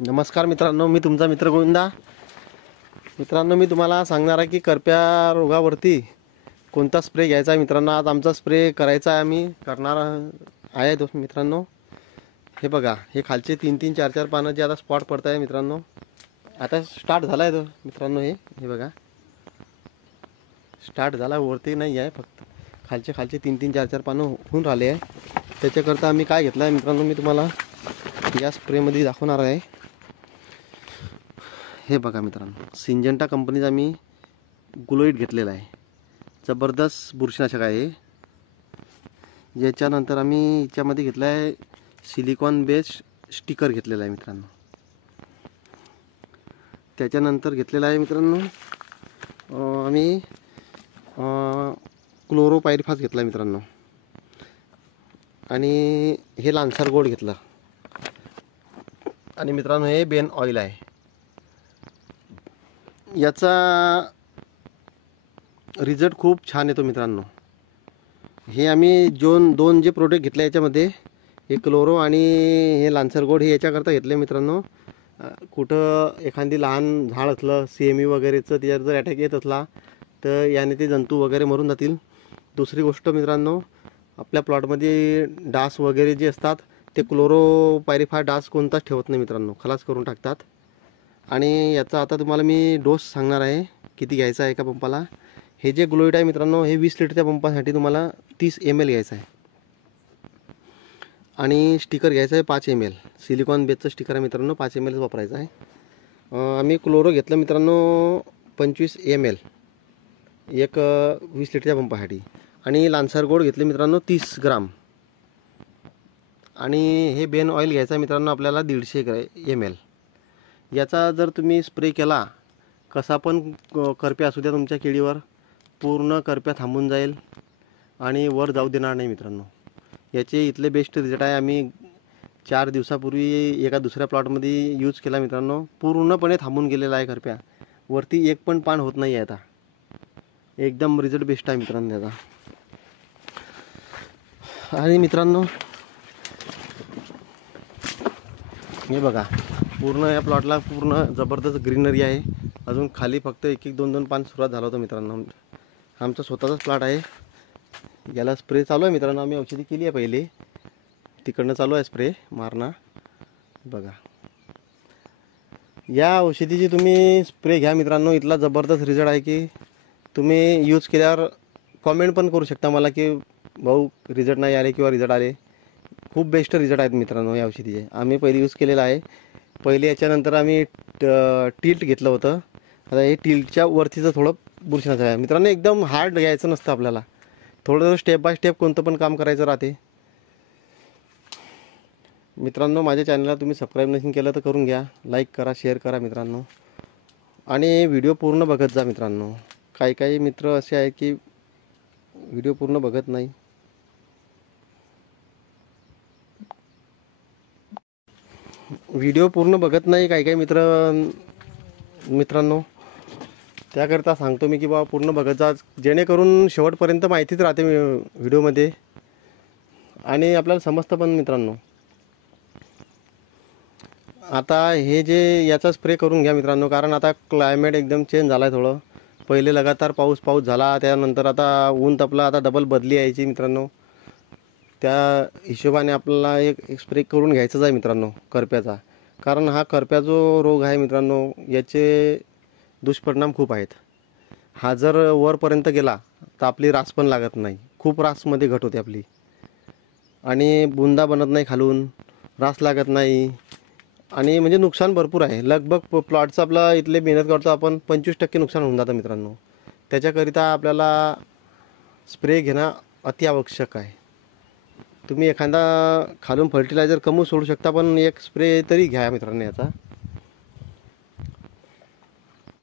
नमस्कार मित्रांनो, मी तुमचा मित्र गोविंदा. मित्रांनो, मी तुम्हाला सांगणार आहे की करप्या रोगावरती कोणता स्प्रे घ्यायचा आहे. मित्रांनो, आज आमचा स्प्रे करायचा आहे, आम्ही करणार आहे मित्रांनो. हे बघा, हे खालचे 3-3, 4-4 पानं जे आता स्पॉट पडत आहे मित्रांनो, आता स्टार्ट झाला आहे मित्रांनो. हे बघा, स्टार्ट झाला, वरती नाही आहे, फक्त खालचे 3-3, 4-4 पानं होऊन राहिले आहे. त्याच्याकरता आम्ही काय घेतलं आहे मित्रांनो, मी तुम्हाला या स्प्रेमध्ये दाखवणार आहे. हे बघा मित्रांनो, सिंजेंटा कंपनीचा मी ग्लोईड घेतलेला आहे. जबरदस्त बुरशीनाशक आहे. याच्यानंतर आम्ही याच्यामध्ये घेतला आहे सिलिकॉन बेस्ड स्टिकर घेतलेला आहे मित्रांनो. त्याच्यानंतर घेतलेला आहे मित्रांनो आम्ही क्लोरोपायरिफॉस घेतला मित्रांनो. आणि हे लान्सर गोल्ड घेतला. आणि मित्रांनो, हे बेन ऑइल आहे. याचा रिझल्ट खूप छान येतो मित्रांनो. हे आम्ही दोन जे प्रोडक्ट घेतले याच्यामध्ये, हे क्लोरो आणि हे लान्सर गोल्ड, हे याच्याकरता घेतले मित्रांनो. कुठं एखादी लहान झाड असलं CME वगैरेचं, त्याच्यावर जर अटॅक येत असला तर याने ते जंतू वगैरे मरून जातील. दुसरी गोष्ट मित्रांनो, आपल्या प्लॉटमध्ये डास वगैरे जे असतात ते क्लोरोपायरिफॉस डास कोणताच ठेवत नाही मित्रांनो, खलास करून टाकतात. आणि याचा आता तुम्हाला मी डोस सांगणार आहे, किती घ्यायचा आहे एका पंपाला. हे जे ग्लोईड आहे मित्रांनो, हे 20 लिटरच्या पंपासाठी तुम्हाला 30 ml घ्यायचं आहे. आणि स्टिकर घ्यायचं आहे 5 ml. सिलिकॉन बेसचं स्टिकर आहे मित्रांनो, 5 ml वापरायचं आहे. आम्ही क्लोरो घेतलं मित्रांनो 25 ml एक 20 लिटरच्या पंपासाठी. आणि लान्सर गोल्ड घेतले मित्रांनो 30 ग्राम. आणि हे बेन ऑइल घ्यायचं आहे मित्रांनो आपल्याला 150 ml. याचा जर तुम्ही स्प्रे केला, कसा पण करप्या असू द्या तुमच्या केळीवर, पूर्ण करप्या थांबून जाईल आणि वर जाऊ देणार नाही मित्रांनो. याचे इथले बेस्ट रिझल्ट आहे. आम्ही 4 दिवसापूर्वी एका दुसऱ्या प्लॉटमध्ये यूज केला मित्रांनो. पूर्णपणे थांबून गेलेला आहे करप्या, वरती एक पण पान होत नाही आहे. आता एकदम रिझल्ट बेस्ट आहे मित्रांनो याचा. आणि मित्रांनो, हे बघा, पूर्ण या प्लॉटला पूर्ण जबरदस्त ग्रीनरी आहे. अजून खाली फक्त 1-2 पान सुरुवात झालं होतं मित्रांनो. आमचा स्वतःचाच प्लॉट आहे. याला स्प्रे चालू आहे मित्रांनो. आम्ही औषधी केली आहे पहिले, तिकडनं चालू आहे स्प्रे मारणं. बघा, या औषधीची तुम्ही स्प्रे घ्या मित्रांनो. इथला जबरदस्त रिझल्ट आहे की तुम्ही यूज केल्यावर कॉमेंट पण करू शकता मला की भाऊ रिझल्ट नाही आले किंवा रिझल्ट आले. खूप बेस्ट रिझल्ट आहेत मित्रांनो या औषधीचे. आम्ही पहिले यूज केलेला आहे. पहिले याच्यानंतर आम्ही टिल्ट घेतलं होतं. आता हे टिल्टच्या वरतीचं थोडं बुरशीनाशक आहे मित्रांनो. एकदम हार्ड घ्यायचं नसतं आपल्याला, थोडं स्टेप बाय स्टेप कोणतं पण काम करायचं राहते मित्रांनो. माझ्या चॅनलला तुम्ही सबस्क्राईब नसेल केलं तर करून घ्या, लाईक करा, शेअर करा मित्रांनो. आणि व्हिडिओ पूर्ण बघत जा मित्रांनो. काही मित्र असे आहे की व्हिडिओ पूर्ण बघत नाही. काही मित्रांनो, त्याकरता सांगतो मी की बाबा पूर्ण बघत जा, जेणेकरून शेवटपर्यंत माहितीच राहते व्हिडिओमध्ये आणि आपल्याला समजतं पण मित्रांनो. आता हे जे याचा स्प्रे करून घ्या मित्रांनो, कारण आता क्लायमेट एकदम चेंज झाला आहे थोडं. पहिले लगातार पाऊस झाला, त्यानंतर आता ऊन तपलं, आता डबल बदली यायची मित्रांनो. त्या हिशोबाने आपल्याला एक स्प्रे करून घ्यायचाच आहे मित्रांनो करप्याचा. कारण हा करप्या जो रोग आहे मित्रांनो, याचे दुष्परिणाम खूप आहेत. हा जर वरपर्यंत गेला तर आपली रास पण लागत नाही, खूप रासमध्ये घट होते आपली. आणि बुंदा बनत नाही खालून, रास लागत नाही. आणि म्हणजे नुकसान भरपूर आहे. लगभग प्लॉटचं आपला इथले मेहनत करतो आपण 25% नुकसान होऊन जातं मित्रांनो. त्याच्याकरिता आपल्याला स्प्रे घेणं अति आवश्यक आहे. तुम्ही एखादा खालून फर्टिलायझर कमी सोडू शकता, पण एक स्प्रे तरी घ्या मित्रांनो याचा.